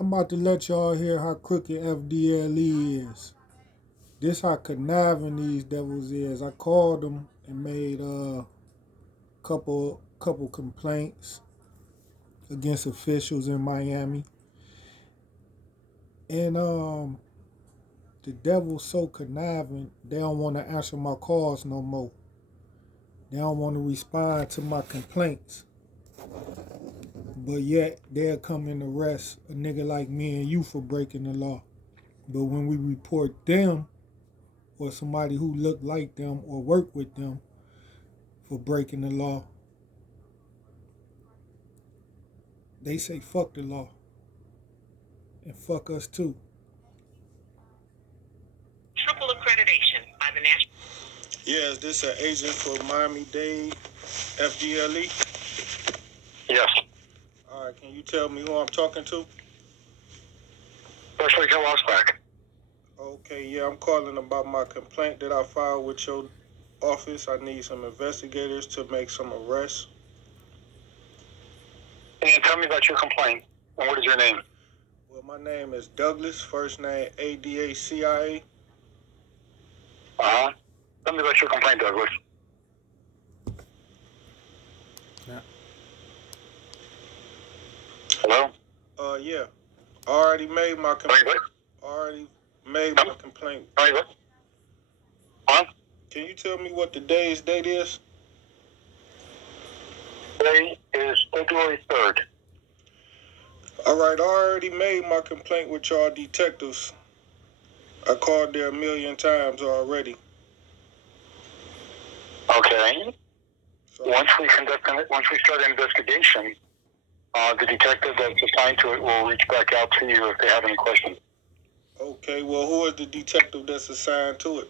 I'm about to let y'all hear how crooked FDLE is. This how conniving these devils is. I called them and made a couple complaints against officials in Miami. And the devil's so conniving, they don't want to answer my calls no more. They don't want to respond to my complaints. But yet they'll come and arrest a nigga like me and you for breaking the law. But when we report them or somebody who look like them or work with them for breaking the law, they say fuck the law and fuck us too. Triple accreditation by the National. Yeah, is this an agent for Miami-Dade FDLE? Yes. All right, can you tell me who I'm talking to? First week in Rossbach. Okay, yeah, I'm calling about my complaint that I filed with your office. I need some investigators to make some arrests. Can you tell me about your complaint? And what is your name? Well, my name is Douglas, first name ADACIA. Uh-huh. Tell me about your complaint, Douglas. Yeah. Hello? Yeah. Already made my complaint. Huh? Can you tell me what today's date is? Today is February 3rd. All right, I already made my complaint with y'all detectives. I called there 1,000,000 times already. Okay. So, Once we start an investigation, the detective that's assigned to it will reach back out to you if they have any questions. okay, well, who is the detective that's assigned to it?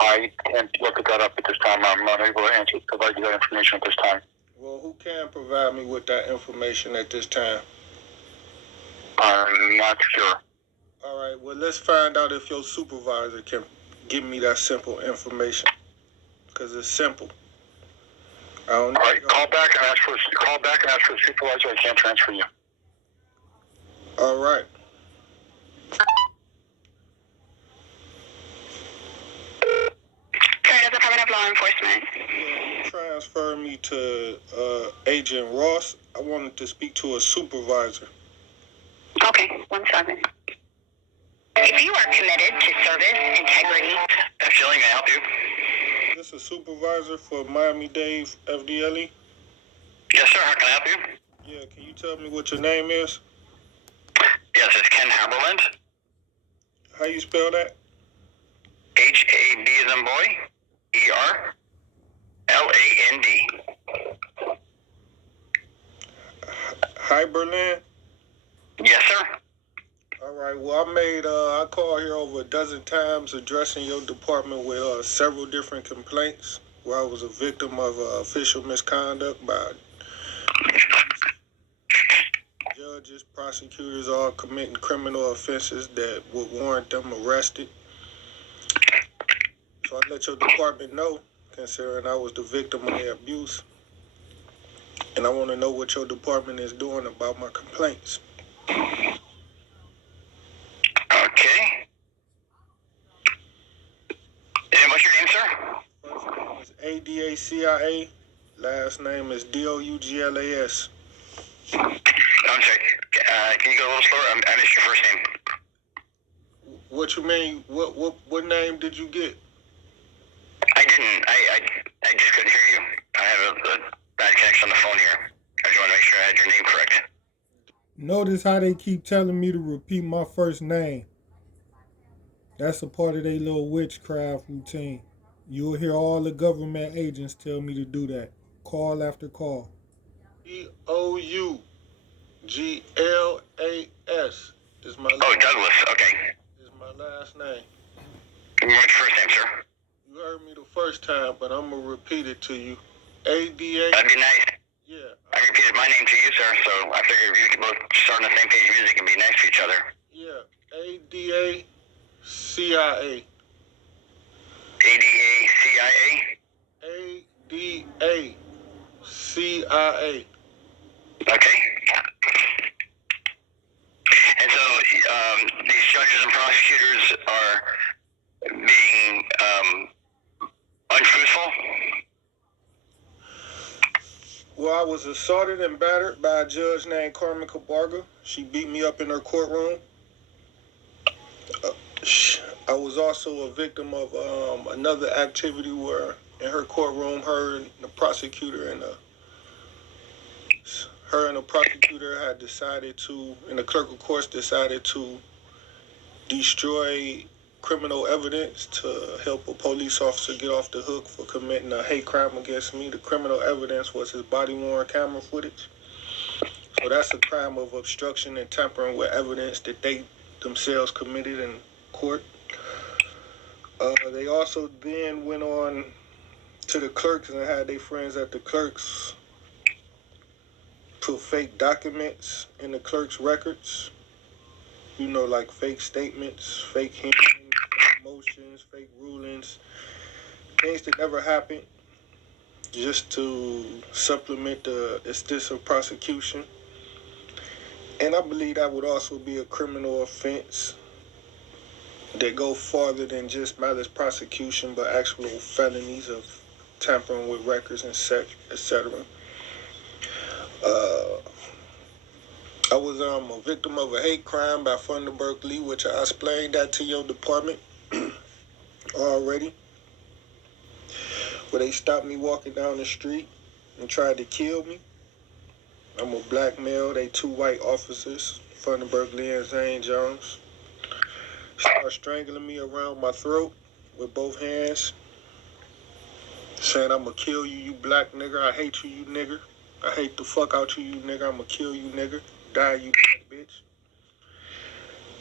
I can't look that up at this time. I'm not able to provide you that information at this time. Well, who can provide me with that information at this time? I'm not sure. All right, well, let's find out if your supervisor can give me that simple information. Because it's simple. All right, call back and ask for a supervisor. I can't transfer you. All right. Current Department of Law Enforcement. Yeah, transfer me to Agent Ross. I wanted to speak to a supervisor. Okay, 1 second. If you are committed to service, integrity. FDLE, may I help you? Is this a supervisor for Miami-Dade FDLE? Yes, sir. How can I help you? Yeah, can you tell me what your name is? Yes, it's Ken Haberland. How you spell that? HAB as in boy, ERLAND. Hyberland? Yes, sir. All right, well, I called here over a dozen times addressing your department with several different complaints where I was a victim of official misconduct by judges, prosecutors, all committing criminal offenses that would warrant them arrested. So I let your department know, considering I was the victim of their abuse. And I want to know what your department is doing about my complaints. Okay. And what's your name, sir? First name is ADACIA. Last name is DOUGLAS. I'm sorry. Can you go a little slower? I missed your first name. What you mean? What name did you get? I didn't. I just couldn't hear you. I have a bad connection on the phone here. I just want to make sure I had your name correct. Notice how they keep telling me to repeat my first name. That's a part of their little witchcraft routine. You'll hear all the government agents tell me to do that. Call after call. DOUGLAS is my Douglas. Okay. Is my last name. What's your first name, sir? You heard me the first time, but I'm gonna repeat it to you. ADA. That'd be nice. Yeah. I repeated my name to you, sir, so I figured if you could both start on the same page of music and be next to each other. Yeah. ADACIA. ADACIA? ADACIA. Okay. these judges and prosecutors are being untruthful? Well, I was assaulted and battered by a judge named Carmen Cabarga. She beat me up in her courtroom. I was also a victim of another activity where in her courtroom, her and the prosecutor had decided to, and the clerk of courts decided to destroy criminal evidence to help a police officer get off the hook for committing a hate crime against me. The criminal evidence was his body-worn camera footage. So that's a crime of obstruction and tampering with evidence that they themselves committed in court. They also then went on to the clerks and had their friends at the clerks put fake documents in the clerks' records. You know, like fake statements, fake hearings, fake motions, fake rulings, things that never happened, just to supplement the extensive prosecution. And I believe that would also be a criminal offense that go farther than just malice prosecution, but actual felonies of tampering with records and etc. I was a victim of a hate crime by Borgess, which I explained that to your department already, where they stopped me walking down the street and tried to kill me. I'm a black male. They two white officers, Borgess and Zane Jones, started strangling me around my throat with both hands, saying, "I'm gonna kill you, you black nigger. I hate you, you nigger. I hate the fuck out you, you nigger. I'm gonna kill you, nigger. Die, you bitch."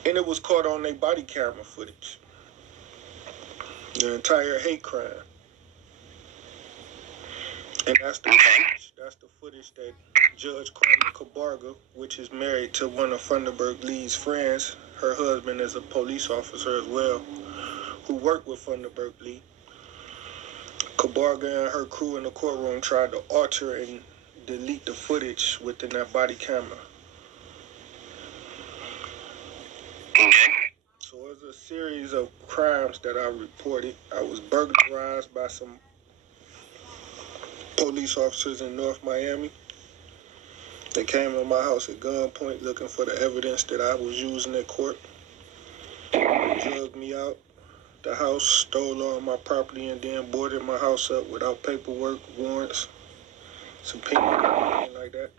And it was caught on their body camera footage. The entire hate crime. And that's the footage that Judge Carmen Cabarga, which is married to one of Borgess' friends, her husband is a police officer as well, who worked with Borgess. Cabarga and her crew in the courtroom tried to alter and delete the footage within that body camera. Okay. So it was a series of crimes that I reported. I was burglarized by some police officers in North Miami. They came to my house at gunpoint looking for the evidence that I was using at court. Drugged me out the house, stole all my property, and then boarded my house up without paperwork, warrants, subpoena, anything like that.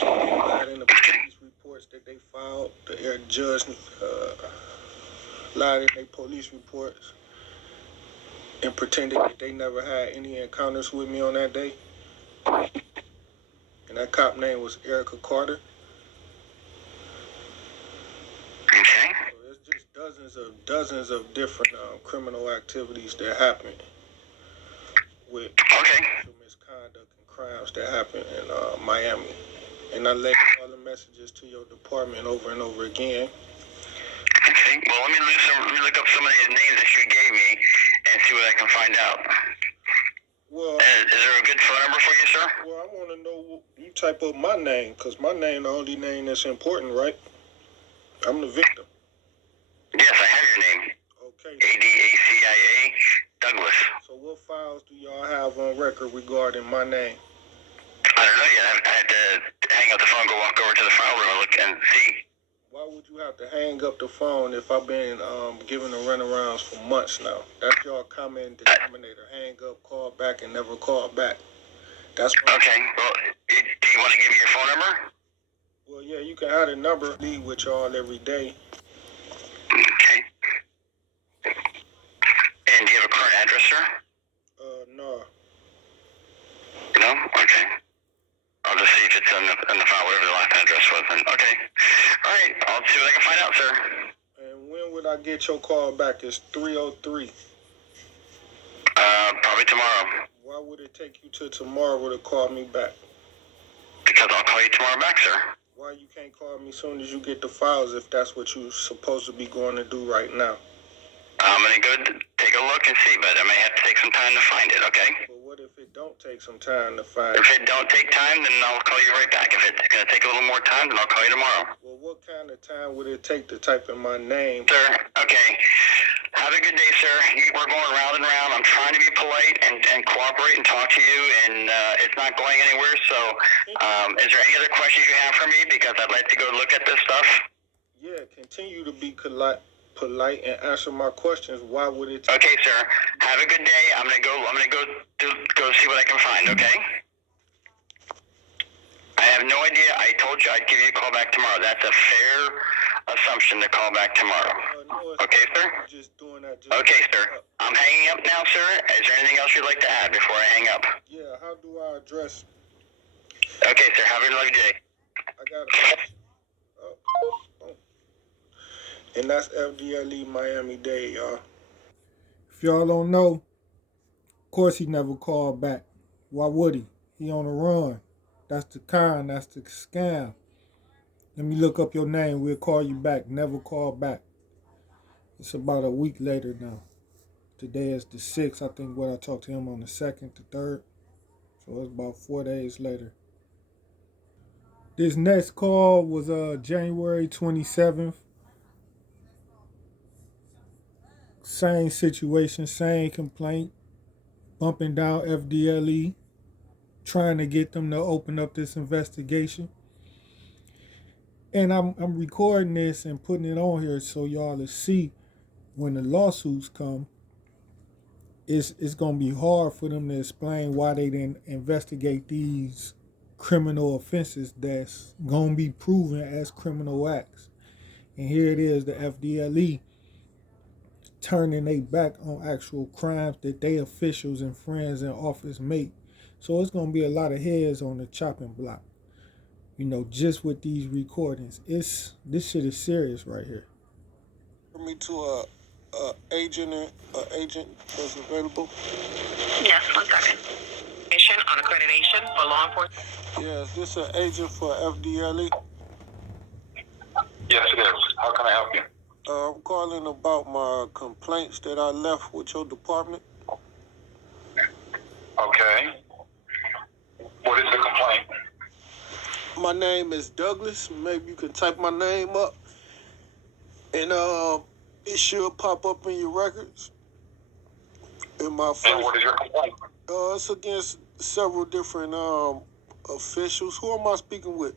Lied in the police reports that they filed. The judge lied in their police reports and pretended that they never had any encounters with me on that day. And that cop name was Erica Carter. Okay. So there's just dozens of different criminal activities that happen with misconduct and crimes that happen in Miami. And I left all the messages to your department over and over again. Okay. Well, let me look up some of these names that you gave me and see what I can find out. Well, is there a good phone number for you, sir? Well, I want to know, you type up my name, because my name the only name that's important, right? I'm the victim. Yes, I have your name. Okay. ADACIA Douglas. So what files do y'all have on record regarding my name? I don't know yet. I had to hang up the phone, go walk over to the file room and look and see. Why would you have to hang up the phone if I've been giving the runarounds for months now? That's y'all common denominator. Hang up, call back, and never call back. That's what okay. Well, do you want to give me your phone number? Well, yeah, you can have a number. Leave with y'all every day. Okay. And do you have a current address, sir? No. No? Okay. I'll just see if it's in the file, whatever the last address was. And okay. All right. I'll see what I can find out, sir. And when would I get your call back? It's 3:03. Probably tomorrow. Why would it take you till tomorrow to call me back? Because I'll call you tomorrow back, sir. Why you can't call me as soon as you get the files if that's what you're supposed to be going to do right now? I'm going to go take a look and see, but I may have to take some time to find it, okay? But what if it don't take some time to find? If it don't take time, then I'll call you right back. If it's going to take a little more time, then I'll call you tomorrow. Well, what kind of time would it take to type in my name? Sir, okay. Have a good day, sir. We're going round and round. I'm trying to be polite and cooperate and talk to you, and it's not going anywhere. So is there any other questions you have for me? Because I'd like to go look at this stuff. Yeah, continue to be polite and answer my questions. Why would it take? Okay, sir. Have a good day. I'm gonna go see what I can find. Okay. I have no idea. I told you I'd give you a call back tomorrow. That's a fair assumption to call back tomorrow. No, Okay, sir? Just doing that. Okay, sir. I'm hanging up now, sir. Is there anything else you'd like to add before I hang up? Yeah, how do I address? Okay, sir. Have a lovely day. I got it. Oh. And that's FDLE Miami-Dade, y'all. If y'all don't know, of course he never called back. Why would he? He on the run. That's the scam. Let me look up your name. We'll call you back. Never call back. It's about a week later now. Today is the 6th. I think I talked to him on the 2nd, the 3rd. So it's about 4 days later. This next call was January 27th. Same situation, same complaint. Bumping down FDLE. Trying to get them to open up this investigation. And I'm recording this and putting it on here so y'all to see when the lawsuits come. It's going to be hard for them to explain why they didn't investigate these criminal offenses that's going to be proven as criminal acts. And here it is, the FDLE turning their back on actual crimes that they officials and friends in office make. So it's going to be a lot of heads on the chopping block. You know, just with these recordings. This shit is serious right here. Me to a agent that's available. Yes, 1 second. Mission on accreditation for law enforcement. Yeah, is this an agent for FDLE? Yes, it is. How can I help you? I'm calling about my complaints that I left with your department. Okay. What is the complaint? My name is Douglas. Maybe you can type my name up. And it should pop up in your records. In my first, And what is your complaint? it's against several different officials. Who am I speaking with?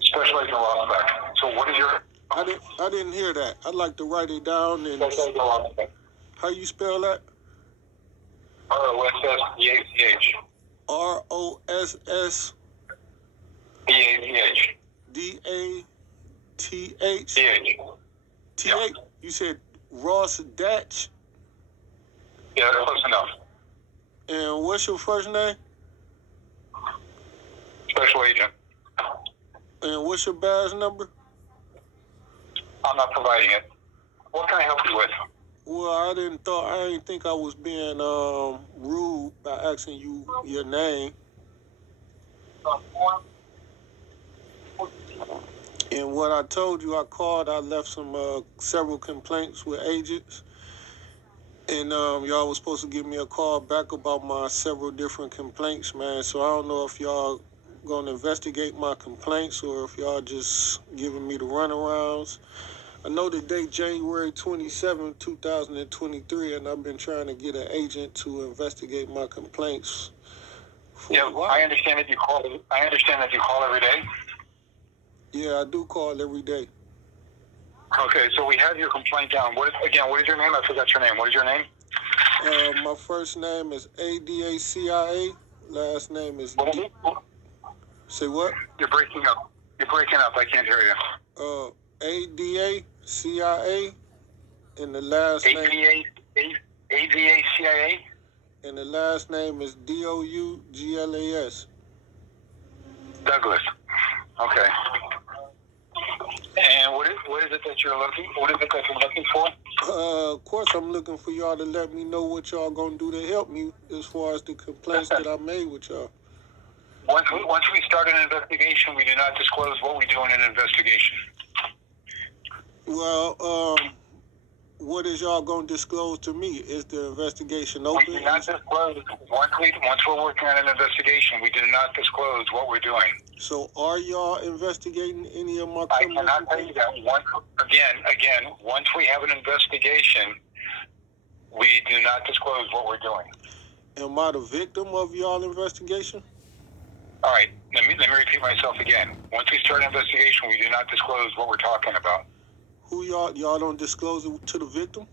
Special Agent Rossbach. So what is your... I didn't hear that. I'd like to write it down. And Special Agent Rossbach. how you spell that? R-O-S-S-B-A-C-H. ROSS B-A-C-H. DATH. C-H. TH. You said Rossbach. Yeah, close enough. And what's your first name? Special Agent. And what's your badge number? I'm not providing it. What can I help you with? Well, I didn't think I was being rude by asking you your name. And what I told you, I left some several complaints with agents. And y'all was supposed to give me a call back about my several different complaints, man. So I don't know if y'all gonna investigate my complaints or if y'all just giving me the runarounds. I know the date January 27, 2023, and I've been trying to get an agent to investigate my complaints. I understand that you call. I understand that you call every day. Yeah, I do call every day. Okay, so we have your complaint down. What is your name? I forgot your name. What is your name? My first name is ADACIA. Last name is D. Say what? You're breaking up. I can't hear you. ADACIA, and the last name. ADACIA. And the last name is DOUGLAS. Douglas. Okay. And what is it that you're looking? What is it that you're looking for? Of course, I'm looking for y'all to let me know what y'all gonna do to help me as far as the complaints that I made with y'all. Once we start an investigation, we do not disclose what we do in an investigation. Well, what is y'all gonna disclose to me? Is the investigation open? We do not disclose. Once we're working on an investigation, we do not disclose what we're doing. So are y'all investigating any of my I criminal cannot tell you that. Once we have an investigation, we do not disclose what we're doing. Am I the victim of y'all investigation? All right, let me repeat myself again. Once we start an investigation, we do not disclose what we're talking about. Who y'all don't disclose it to the victim?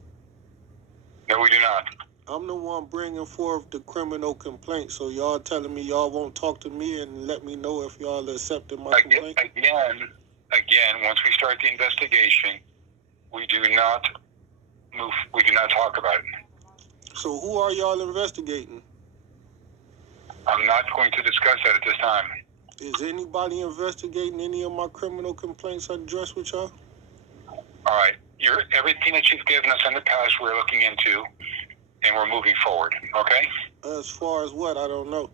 No, we do not. I'm the one bringing forth the criminal complaint, so y'all telling me y'all won't talk to me and let me know if y'all accepted my complaint? Again, once we start the investigation, we do not talk about it. So who are y'all investigating? I'm not going to discuss that at this time. Is anybody investigating any of my criminal complaints I addressed with y'all? All right, everything that you've given us in the past, we're looking into, and we're moving forward. Okay. As far as what? I don't know.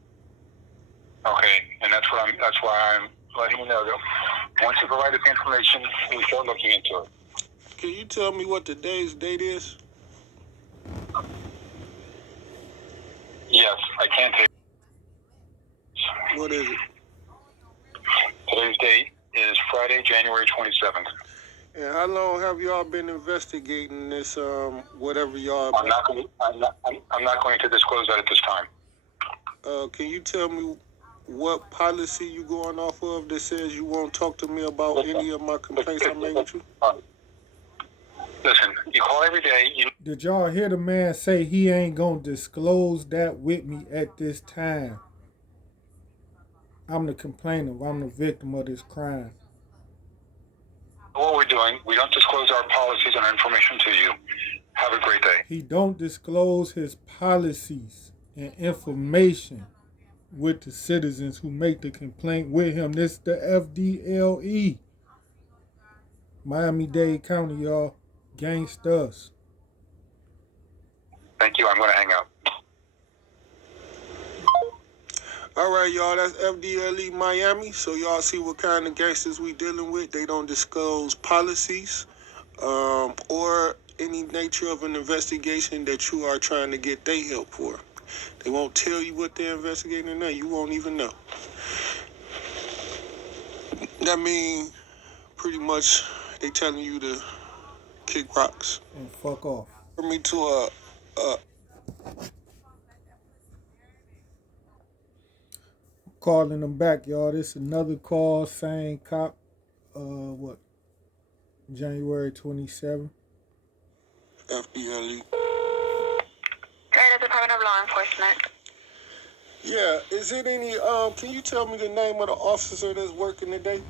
Okay, and that's why I'm letting you know that once you provide us information, we start looking into it. Can you tell me what today's date is? Yes, I can take. What is it? Today's date is Friday, January 27th. And how long have y'all been investigating this? Whatever y'all. I'm not going to disclose that at this time. Can you tell me what policy you going off of that says you won't talk to me about any of my complaints I made with you? Listen, you call every day. Did y'all hear the man say he ain't gonna disclose that with me at this time? I'm the complainant. I'm the victim of this crime. What we're doing, we don't disclose our policies and our information to you. Have a great day. He don't disclose his policies and information with the citizens who make the complaint with him. This the FDLE. Miami-Dade County, y'all. Gangsters. Thank you. I'm going to hang up. All right, y'all. That's FDLE Miami. So y'all see what kind of gangsters we dealing with. They don't disclose policies or any nature of an investigation that you are trying to get their help for. They won't tell you what they're investigating now. You won't even know. That means pretty much they telling you to kick rocks and fuck off. For me to calling them back, y'all. This another call, same cop. January 27th. FDLE. Florida Department of Law Enforcement. Yeah, is it any, can you tell me the name of the officer that's working today?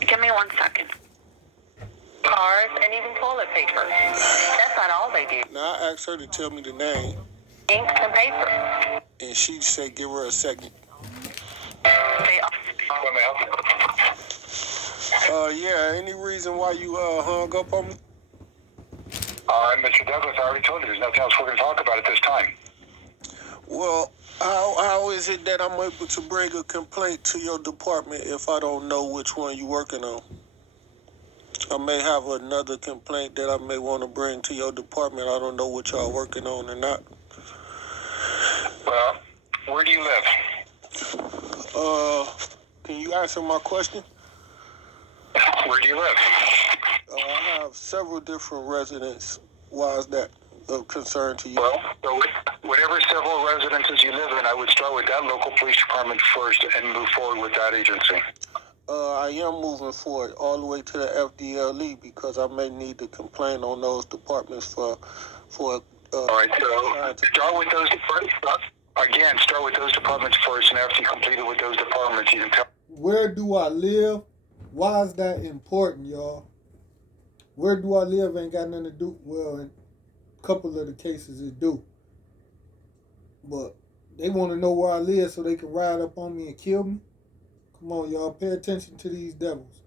Give me 1 second. Cars and even toilet paper. That's not all they do. Now, I asked her to tell me the name. Ink and paper. And she said give her a second. They Yeah, any reason why you hung up on me? All right, Mr. Douglas, I already told you there's nothing else we're going to talk about at this time. Well, how is it that I'm able to bring a complaint to your department if I don't know which one you're working on? I may have another complaint that I may want to bring to your department. I don't know what y'all working on or not. Well, where do you live? Can you answer my question? Where do you live? I have several different residents. Why is that of concern to you? Well, so whatever several residences you live in, I would start with that local police department first and move forward with that agency. I am moving forward all the way to the FDLE because I may need to complain on those departments for. All right, so start with those departments. Again, start with those departments first, and after you complete it with those departments, you can tell. Where do I live? Why is that important, y'all? Where do I live ain't got nothing to do. Well, in a couple of the cases it do. But they want to know where I live so they can ride up on me and kill me. Come on, y'all. Pay attention to these devils.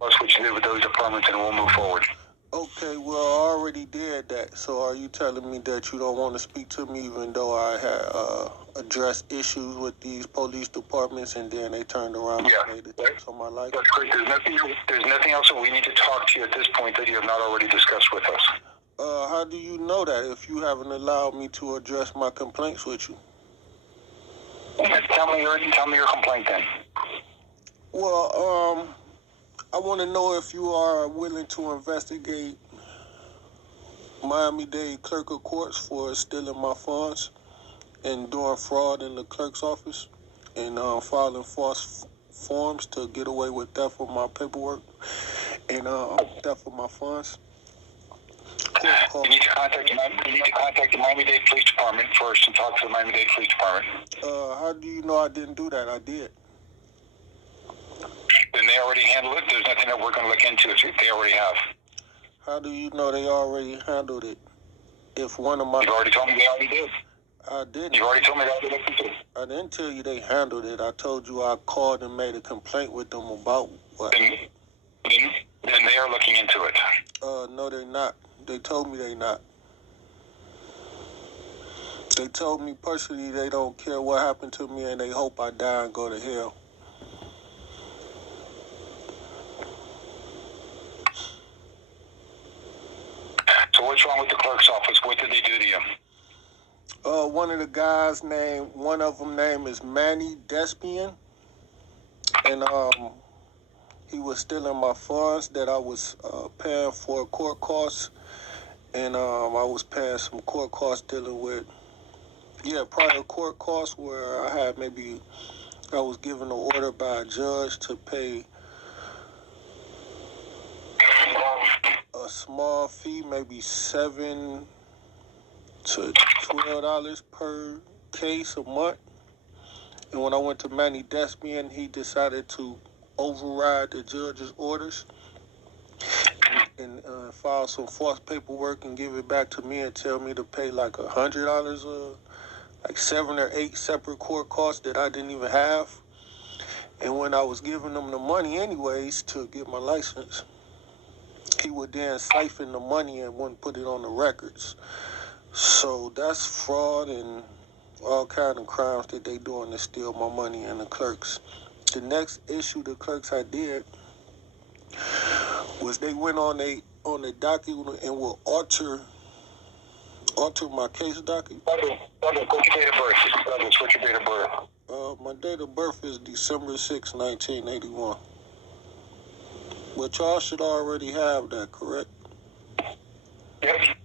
That's what you did with those departments, and we'll move forward. Okay, well, I already did that. So are you telling me that you don't want to speak to me even though I had address issues with these police departments, and then they turned around and made attacks on my life. That's great. There's nothing else that we need to talk to you at this point that you have not already discussed with us. How do you know that if you haven't allowed me to address my complaints with you? Tell me your complaint then. Well, I want to know if you are willing to investigate Miami-Dade clerk of courts for stealing my funds and doing fraud in the clerk's office and filing false forms to get away with theft of my paperwork and theft of my funds. You need to contact the Miami-Dade Police Department first and talk to the Miami-Dade Police Department. How do you know I didn't do that? I did. Then they already handled it. There's nothing that we're going to look into if they already have. How do you know they already handled it? If one of my... You've already told me they already did. I didn't. You've already told me they already did. I didn't tell you they handled it. I told you I called and made a complaint with them about what. Then they are looking into it. No, they're not. They told me they're not. They told me personally they don't care what happened to me and they hope I die and go to hell. So what's wrong with the clerk's office? What did they do to you? One of the guys one of them name is Manny Despian, and he was stealing my funds that I was paying for court costs, and I was paying some court costs dealing with, prior court costs where I was given an order by a judge to pay a small fee, maybe $7 to $12 per case a month. And when I went to Manny Despian, he decided to override the judge's orders and file some false paperwork and give it back to me and tell me to pay like $100, like 7 or 8 separate court costs that I didn't even have. And when I was giving them the money anyways to get my license, he would then siphon the money and wouldn't put it on the records. So that's fraud and all kind of crimes that they doing to steal my money and the clerks. The next issue the clerks I did was they went on the document and will alter my case document. What's your date of birth? What's your date of birth? My date of birth is December 6, 1981. But y'all should already have that, correct? Yep.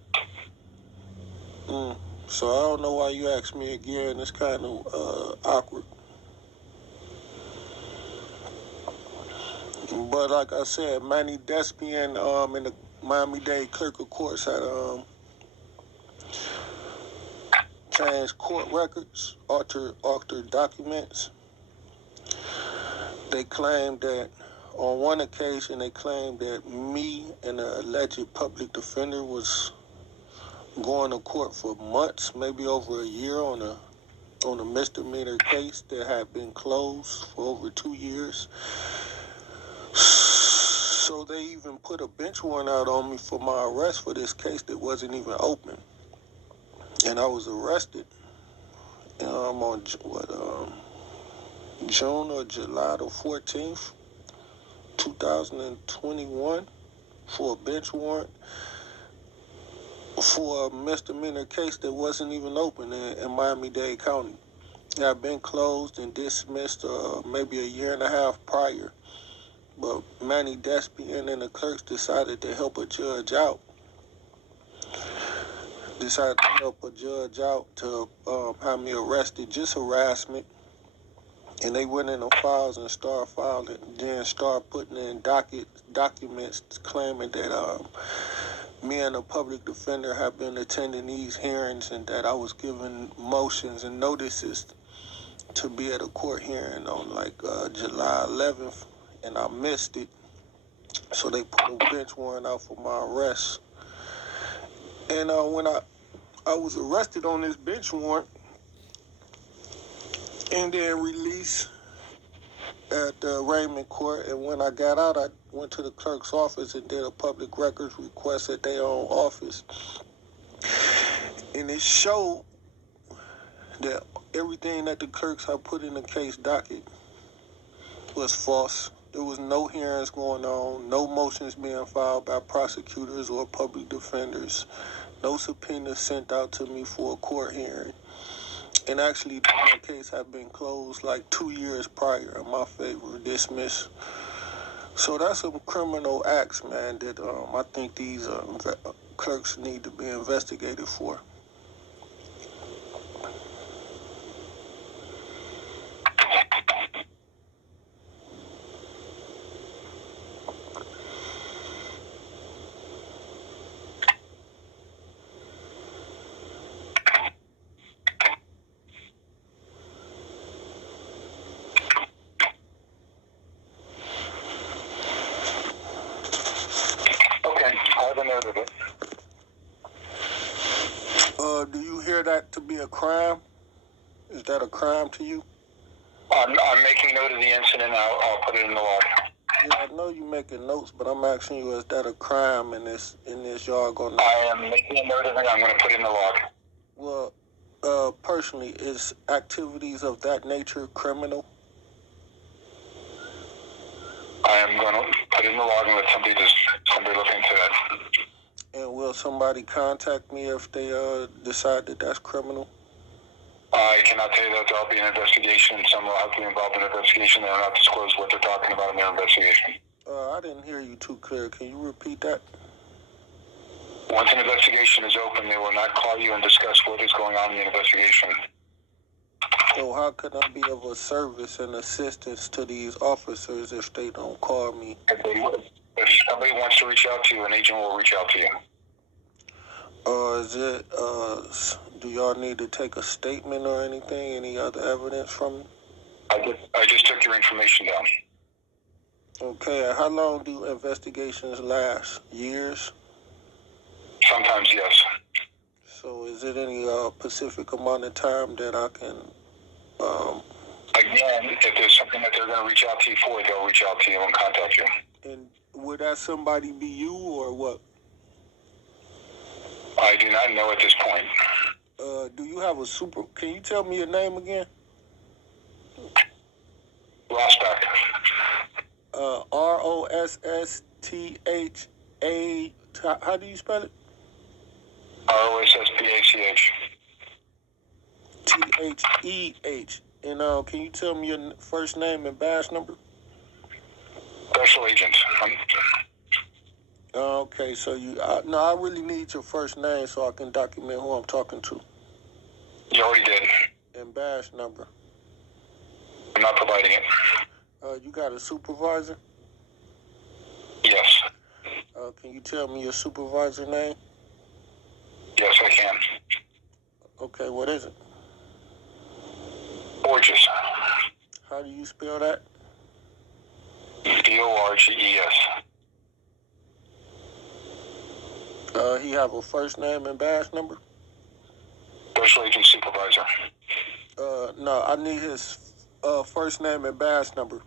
So I don't know why you asked me again. It's kind of awkward. But like I said, Manny Despian in the Miami-Dade Clerk of Courts had changed court records, altered documents. They claimed that on one occasion, they claimed that me and the alleged public defender was going to court for months, maybe over a year on a misdemeanor case that had been closed for over 2 years. So they even put a bench warrant out on me for my arrest for this case that wasn't even open. And I was arrested on June or July the 14th, 2021 for a bench warrant for a misdemeanor case that wasn't even open in Miami-Dade County. It had been closed and dismissed maybe a year and a half prior. But Manny Despian and the clerks decided to help a judge out. Decided to help a judge out to have me arrested, just harassment. And they went in the files and started filing, then started putting in documents claiming that me and the public defender have been attending these hearings and that I was given motions and notices to be at a court hearing on July 11th, and I missed it. So they put a bench warrant out for my arrest. And when I was arrested on this bench warrant and then released at the arraignment court, and when I got out, I went to the clerk's office and did a public records request at their own office. And it showed that everything that the clerks had put in the case docket was false. There was no hearings going on, no motions being filed by prosecutors or public defenders, no subpoenas sent out to me for a court hearing. And actually, my case had been closed like 2 years prior in my favor, dismissed. So that's some criminal acts, man, that I think these clerks need to be investigated for. Okay, I have a note of it. Do you hear that to be a crime? Is that a crime to you? I'm making note of the incident. I'll put it in the log. Yeah, I know you're making notes, but I'm asking you, is that a crime in this jargon? I am making a note of it. I'm going to put it in the log. Well, personally, is activities of that nature criminal? I am going to put it in the log and let somebody look into that. And will somebody contact me if they decide that that's criminal? I cannot tell you that there'll be an investigation. Some will have to be involved in an investigation. They'll not disclose what they're talking about in their investigation. I didn't hear you too clear. Can you repeat that? Once an investigation is open, they will not call you and discuss what is going on in the investigation. So how could I be of a service and assistance to these officers if they don't call me? If somebody wants to reach out to you, an agent will reach out to you. Do y'all need to take a statement or anything? Any other evidence from me? I just took your information down. Okay, and how long do investigations last? Years? Sometimes, yes. So is it any specific amount of time that I can... Again, if there's something that they're going to reach out to you for, they'll reach out to you and contact you. And would that somebody be you or what? I do not know at this point. Do you have a super... Can you tell me your name again? Rossbach. Rossstha... How do you spell it? Rossbach. Theh. And can you tell me your first name and badge number? Special agent. Okay, so I really need your first name so I can document who I'm talking to. You already did. And badge number. I'm not providing it. You got a supervisor? Yes. Can you tell me your supervisor name? Yes, I can. Okay, what is it? Borgess. How do you spell that? Borges. He have a first name and badge number? Special agent supervisor. No, I need his first name and badge number.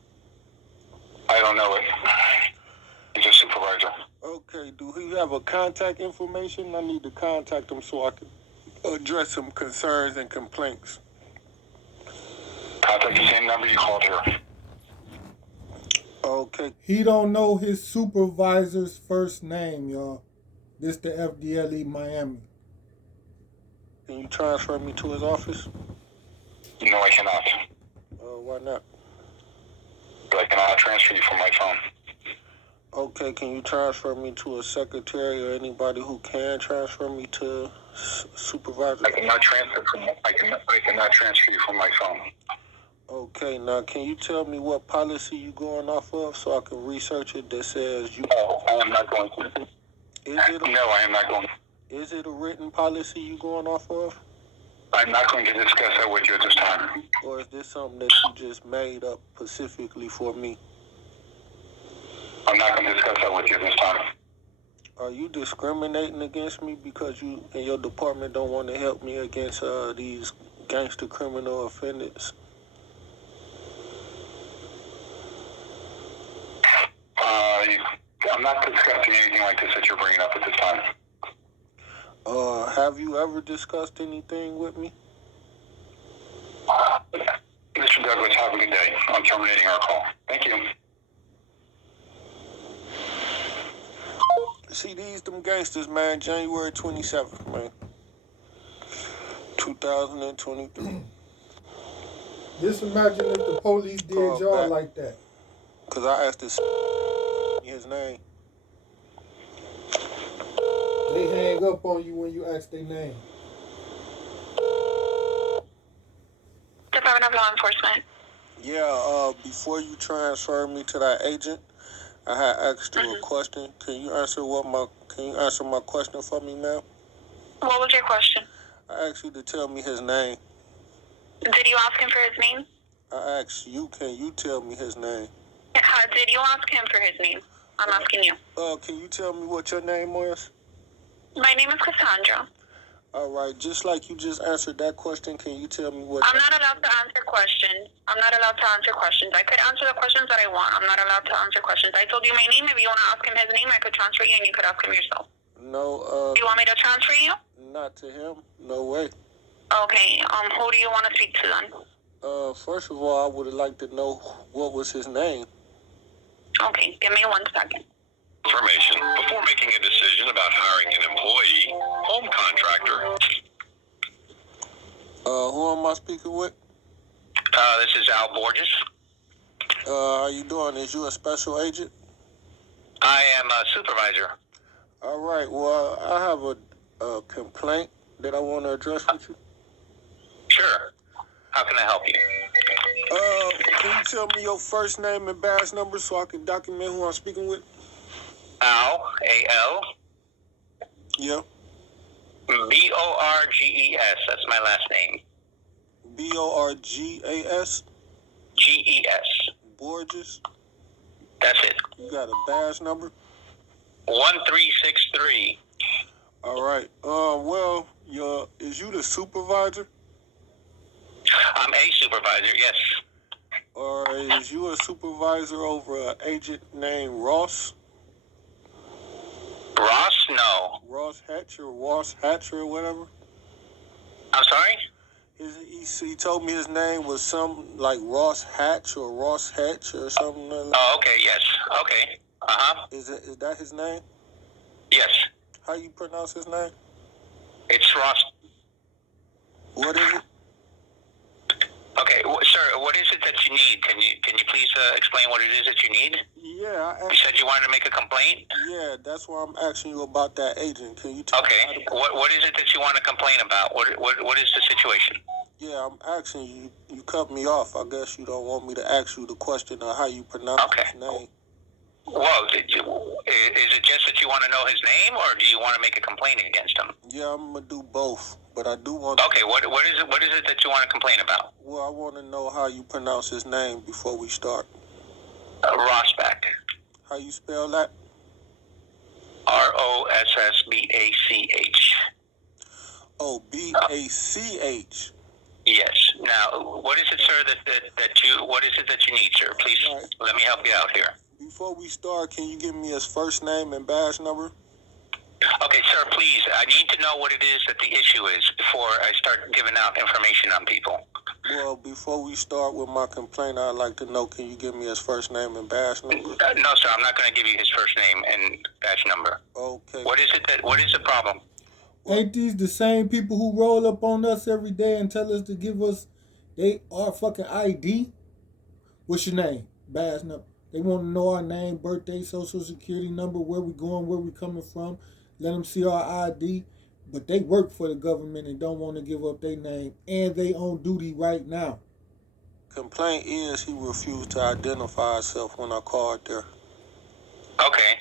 I don't know it. He's a supervisor. Okay, do he have a contact information? I need to contact him so I can address some concerns and complaints. Contact the same number you called here. Okay. He don't know his supervisor's first name, y'all. This the FDLE Miami. Can you transfer me to his office? No, I cannot. Why not? But I cannot transfer you from my phone. Okay, can you transfer me to a secretary or anybody who can transfer me to supervisor? I cannot transfer you from my phone. Okay, now can you tell me what policy you going off of so I can research it that says you... No, I am not going to. No, I am not going. Is it a written policy you going off of? I'm not going to discuss that with you at this time. Or is this something that you just made up specifically for me? I'm not going to discuss that with you at this time. Are you discriminating against me because you and your department don't want to help me against these gangster criminal offenders? I'm not discussing anything like this that you're bringing up at this time. Have you ever discussed anything with me? Edwards. Have a good day. I'm terminating our call. Thank you. See, them gangsters, man, January 27th, man. 2023. Just imagine if the police did Call y'all back. like that. Because I asked this his name. They hang up on you when you ask their name. Department of Law Enforcement. Yeah, before you transfer me to that agent, I had asked you a question. Can you answer my question for me, ma'am? What was your question? I asked you to tell me his name. Did you ask him for his name? I asked you, can you tell me his name? Did you ask him for his name? I'm asking you. Can you tell me what your name was? My name is Cassandra. All right, just like you just answered that question, can you tell me what... I'm not allowed to answer questions. I'm not allowed to answer questions. I could answer the questions that I want. I'm not allowed to answer questions. I told you my name. If you want to ask him his name, I could transfer you and you could ask him yourself. No, Do you want me to transfer you? not to him. No way. Okay, who do you want to speak to then? First of all, I would have liked to know what was his name. Okay, give me 1 second. Information before making a decision about hiring an employee, home contractor. Who am I speaking with? This is Al Borgess. How you doing? Is you a special agent? I am a supervisor. All right, well, I have a complaint that I want to address with you. Sure. How can I help you? Can you tell me your first name and badge number so I can document who I'm speaking with? Al, A-L, Yeah. B-O-R-G-E-S. That's my last name. Borgas? G-E-S. Borgess? That's it. You got a badge number? 1363. All right. Well, is you the supervisor? I'm a supervisor, yes. Or is you a supervisor over an agent named Ross? Ross? No. Ross Hatcher or whatever? I'm sorry? He told me his name was something like Ross Hatch or Ross Hatch or something like that. Oh, okay, yes. Okay. Uh-huh. Is that his name? Yes. How you pronounce his name? It's Ross. What is it? Okay, sir, what is it that you need? Can you please explain what it is that you need? Yeah, You said you wanted to make a complaint? yeah, that's why I'm asking you about that agent. Can you tell me how Okay. to... What is it that you want to complain about? What is the situation? Yeah, I'm asking you. You cut me off. I guess you don't want me to ask you the question of how you pronounce his name. Well, is it just that you want to know his name, or do you want to make a complaint against him? Yeah, I'm gonna do both, but I do want. Okay, what is it that you want to complain about? Well, I want to know how you pronounce his name before we start. Rossbach. How you spell that? Rossbach. Oh, Bach. Yes. Now, what is it, sir, what is it that you need, sir? Please let me help you out here. Before we start, can you give me his first name and badge number? Okay, sir, please, I need to know what it is that the issue is before I start giving out information on people. Well, before we start with my complaint, I'd like to know, can you give me his first name and badge number? No, sir, I'm not going to give you his first name and badge number. Okay. What is the problem? Ain't these the same people who roll up on us every day and tell us to give us our fucking ID? What's your name? Badge number. They want to know our name, birthday, social security number, where we going, where we coming from. Let them see our ID. But they work for the government and don't want to give up their name. And they on duty right now. Complaint is he refused to identify himself when I called there. Okay.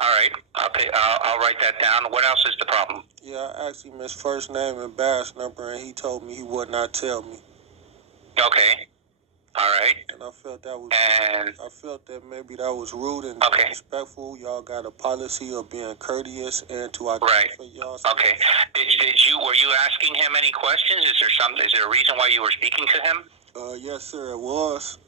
All right. I'll write that down. What else is the problem? Yeah, I asked him his first name and badge number, and he told me he would not tell me. Okay. All right. And I felt that maybe that was rude and disrespectful. Y'all got a policy of being courteous and to identify y'all. Okay. Were you asking him any questions? Is there a reason why you were speaking to him? Yes, sir, it was.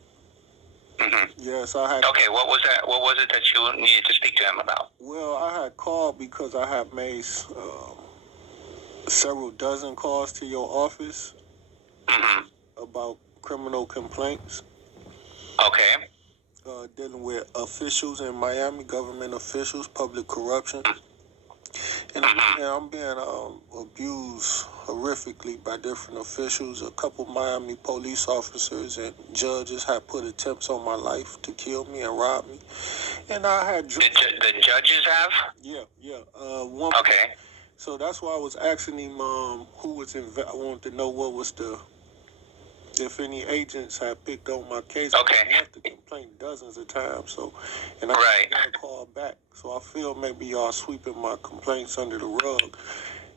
Mm-hmm. Yes, I had. Okay, what was that? What was it that you needed to speak to him about? Well, I had called because I had made several dozen calls to your office about criminal complaints. Okay. Dealing with officials in Miami, government officials, public corruption. And I'm being abused horrifically by different officials. A couple Miami police officers and judges had put attempts on my life to kill me and rob me. And I had... The judges have? Yeah. One. Okay. So that's why I was asking him who was I wanted to know what was if any agents had picked on my case. Okay. I left the complaint dozens of times, and I got a call back. So I feel maybe y'all sweeping my complaints under the rug.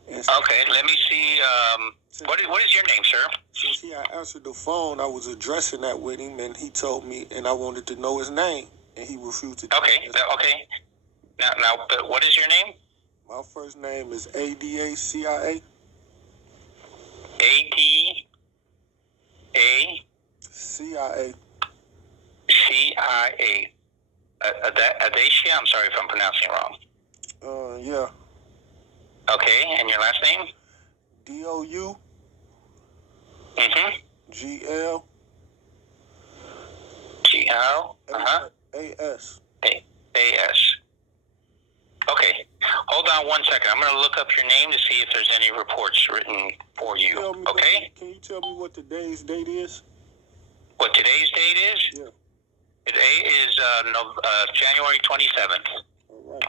Okay, let me see. What is your name, sir? Since he had answered the phone, I was addressing that with him, and he told me, and I wanted to know his name, and he refused to. Okay. Now, but what is your name? My first name is ADACIA. CIA. CIA. Adacia? I'm sorry if I'm pronouncing it wrong. Yeah. Okay, and your last name? DOU. GL. GL. AS. AS. Okay. Hold on one second. I'm going to look up your name to see if there's any reports written for you. Okay? Can you tell me what today's date is? What today's date is? Yeah. Today is January 27th. All right.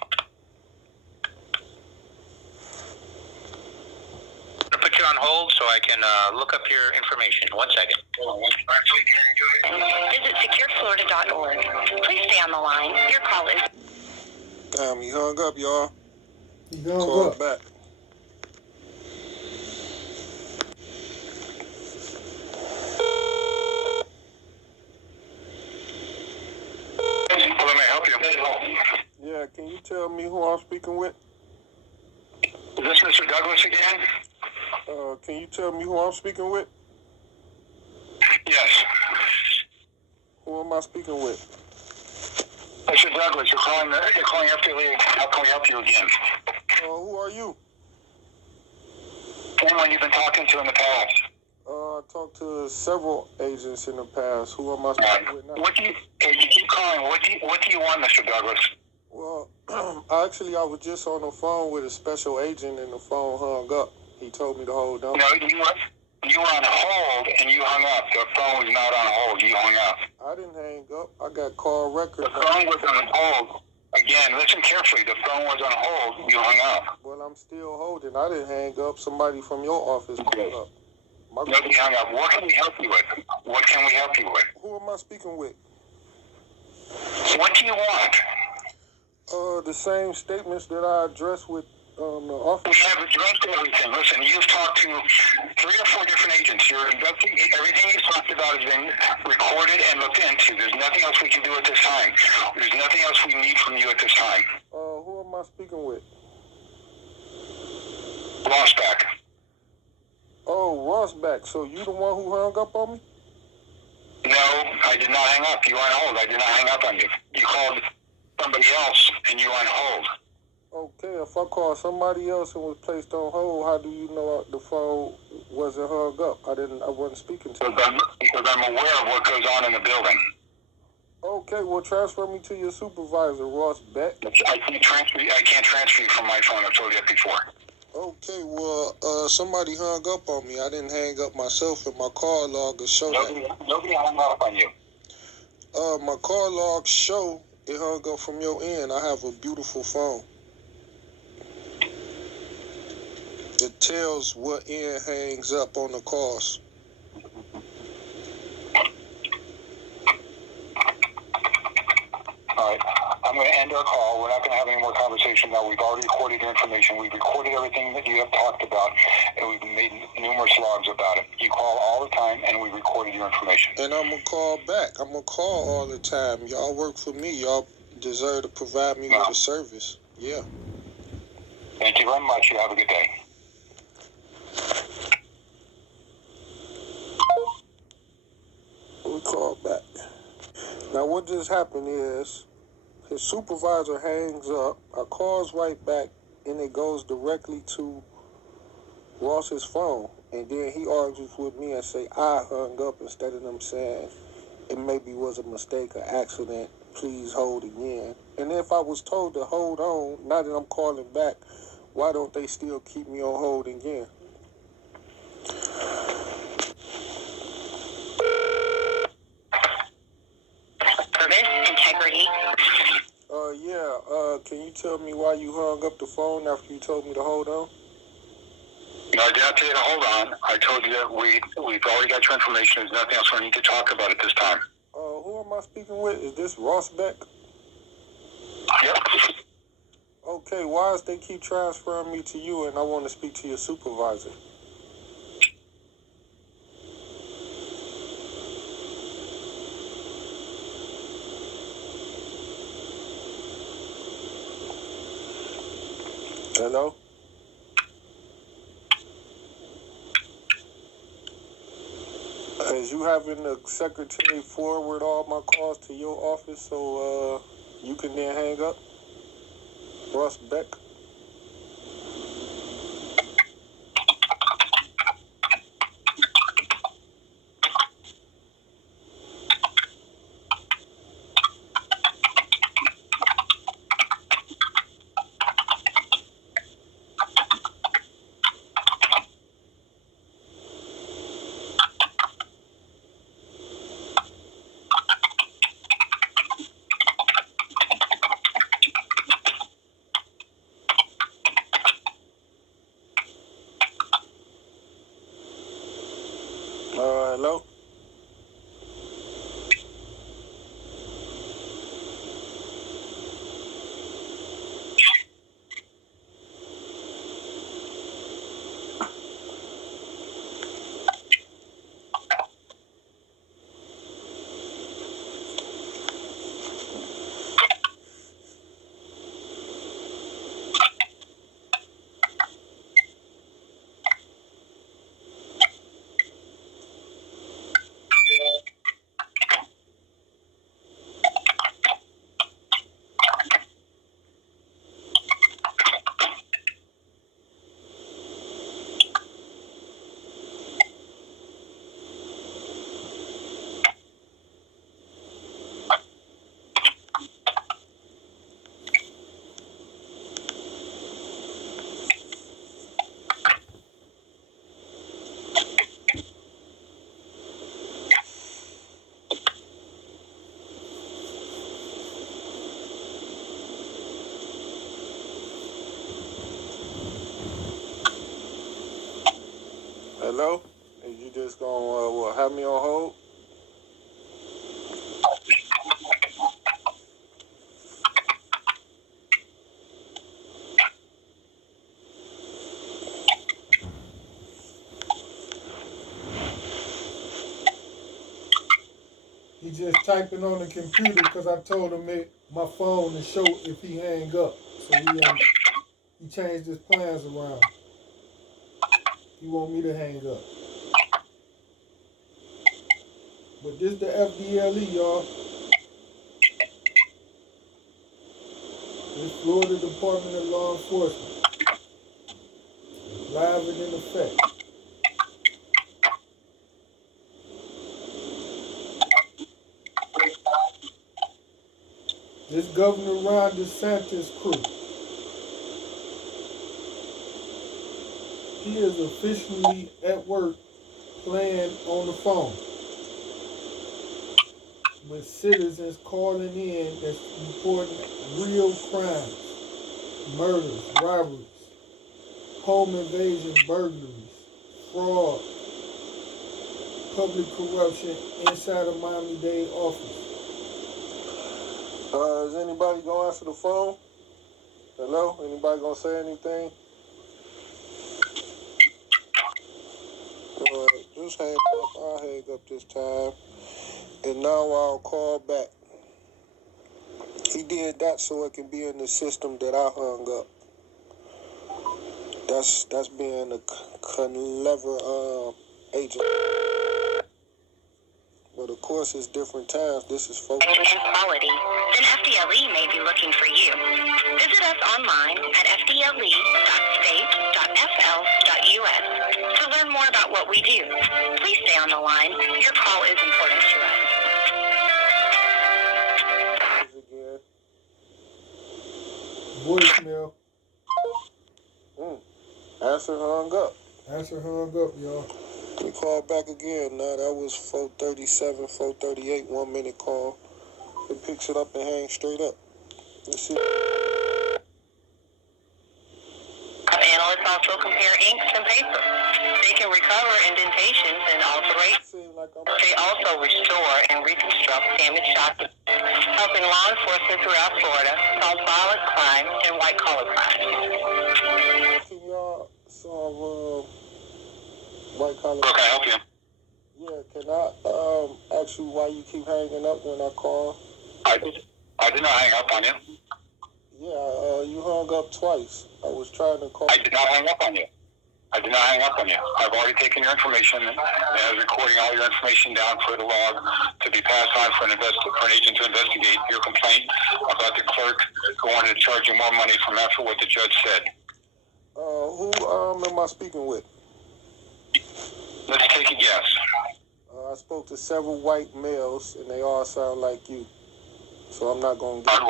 I'm going to put you on hold so I can look up your information. 1 second. Visit secureflorida.org. Please stay on the line. Your call is... Damn, he hung up, y'all. He hung Call up. back. Hello, may I help you? Yeah, can you tell me who I'm speaking with? Is this Mr. Douglas again? Can you tell me who I'm speaking with? Yes. Who am I speaking with? Mr. Douglas, you're calling FDLE. How can we help you again? Who are you? Anyone you've been talking to in the past? I talked to several agents in the past. Who am I speaking with now? You keep calling. What do you want, Mr. Douglas? Well, actually, I was just on the phone with a special agent, and the phone hung up. He told me to hold on. No, you were on hold, and you hung up. The phone was not on hold. You hung up. I didn't hang up. I got call record. The phone was on hold. Again, listen carefully. The phone was on hold. You hung up. Well, I'm still holding. I didn't hang up. Somebody from your office hung up. Nobody hung up. What can we help you with? What can we help you with? Who am I speaking with? What do you want? The same statements that I addressed with the office. We have addressed everything. Listen, you've talked to 3 or 4 different agents. Everything you've talked about has been recorded and looked into. There's nothing else we can do at this time. There's nothing else we need from you at this time. Who am I speaking with? Rossbach. Oh, Rossbach. So you the one who hung up on me? No, I did not hang up. You were on hold. I did not hang up on you. You called somebody else, and you were on hold. Okay, if I called somebody else and was placed on hold, how do you know the phone wasn't hung up? I wasn't speaking to you. Because I'm aware of what goes on in the building. Okay, well, transfer me to your supervisor, Rossbach. I can't transfer you from my phone. I've told you that before. Okay, well, somebody hung up on me. I didn't hang up myself, and my call log will show that. Nobody hung up on you. My call log show it hung up from your end. I have a beautiful phone. It tells what end hangs up on the calls. All right. I'm going to end our call. We're not going to have any more conversation now. We've already recorded your information. We've recorded everything that you have talked about, and we've made numerous logs about it. You call all the time, and we recorded your information. And I'm going to call back. I'm going to call all the time. Y'all work for me. Y'all deserve to provide me with a service. Yeah. Thank you very much. You have a good day. We call back. Now, what just happened is his supervisor hangs up, I calls right back, and it goes directly to Ross's phone. And then he argues with me and say I hung up instead of them saying it maybe was a mistake or accident. Please hold again. And if I was told to hold on, now that I'm calling back, why don't they still keep me on hold again? Service integrity. Can you tell me why you hung up the phone after you told me to hold on? No, I did not tell you to hold on. I told you that we've already got your information. There's nothing else we need to talk about at this time. Who am I speaking with? Is this Rossbach? Yep. Okay, why does they keep transferring me to you and I want to speak to your supervisor? Hello? Is you having the secretary forward all my calls to your office so you can then hang up? Rossbach? Hello? Hello? Is you just gonna have me on hold? He just typing on the computer because I told him my phone to show if he hang up. So he changed his plans around. He want me to hang up. But this the FDLE, y'all. This Florida Department of Law Enforcement. Live and in effect. This Governor Ron DeSantis crew. He is officially at work playing on the phone with citizens calling in that's reporting real crimes, murders, robberies, home invasions, burglaries, fraud, public corruption inside of Miami-Dade office. Is anybody gonna answer the phone? Hello? Anybody gonna say anything? Just hang up. I'll hang up this time. And now I'll call back. He did that so it can be in the system that I hung up. That's being a clever agent. But of course, it's different times. This is focused. And quality, then FDLE may be looking for you. Visit us online at FDLE.3STOOGES.AGENT to learn more. more about what we do. Please stay on the line. Your call is important to us. Again. Voicemail. Answer hung up. Answer hung up, y'all. We call back again. Now that was 437, 438, 1 minute call. It picks it up and hangs straight up. Let's see. Analysts also compare inks and paper. They can recover indentations and alterations. They also restore and reconstruct damaged documents, helping law enforcement throughout Florida solve violent crime and white-collar crime. Can y'all solve white collar? How can I help you? Yeah, can I ask you why you keep hanging up when I call? I did not hang up on you. Yeah, you hung up twice. I was trying to call. I did not hang up on you. I did not hang up on you. I've already taken your information and I was recording all your information down for the log to be passed on for an agent to investigate your complaint about the clerk who wanted to charge you more money from after what the judge said. Who am I speaking with? Let's take a guess. I spoke to several white males, and they all sound like you. So I'm not going to get...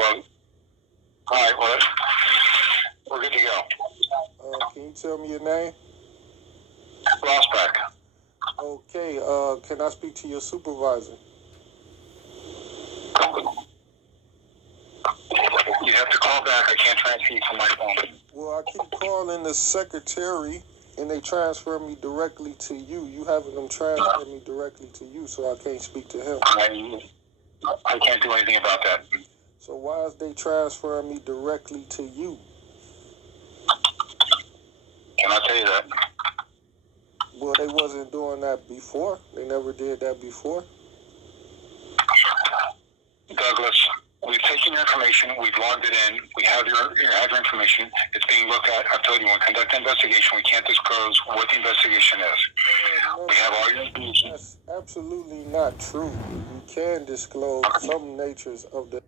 All right, well, we're good to go. Can you tell me your name? Rossbach. Okay, can I speak to your supervisor? You have to call back. I can't transfer you from my phone. Well, I keep calling the secretary, and they transfer me directly to you. You having them transfer me directly to you, so I can't speak to him. I can't do anything about that. So why is they transferring me directly to you? Cannot tell you that. Well, they wasn't doing that before. They never did that before. Douglas, we've taken your information. We've logged it in. We have your information. It's being looked at. I've told you, when we conduct an investigation, we can't disclose what the investigation is. We have all your information. That's absolutely not true. You can disclose some natures of the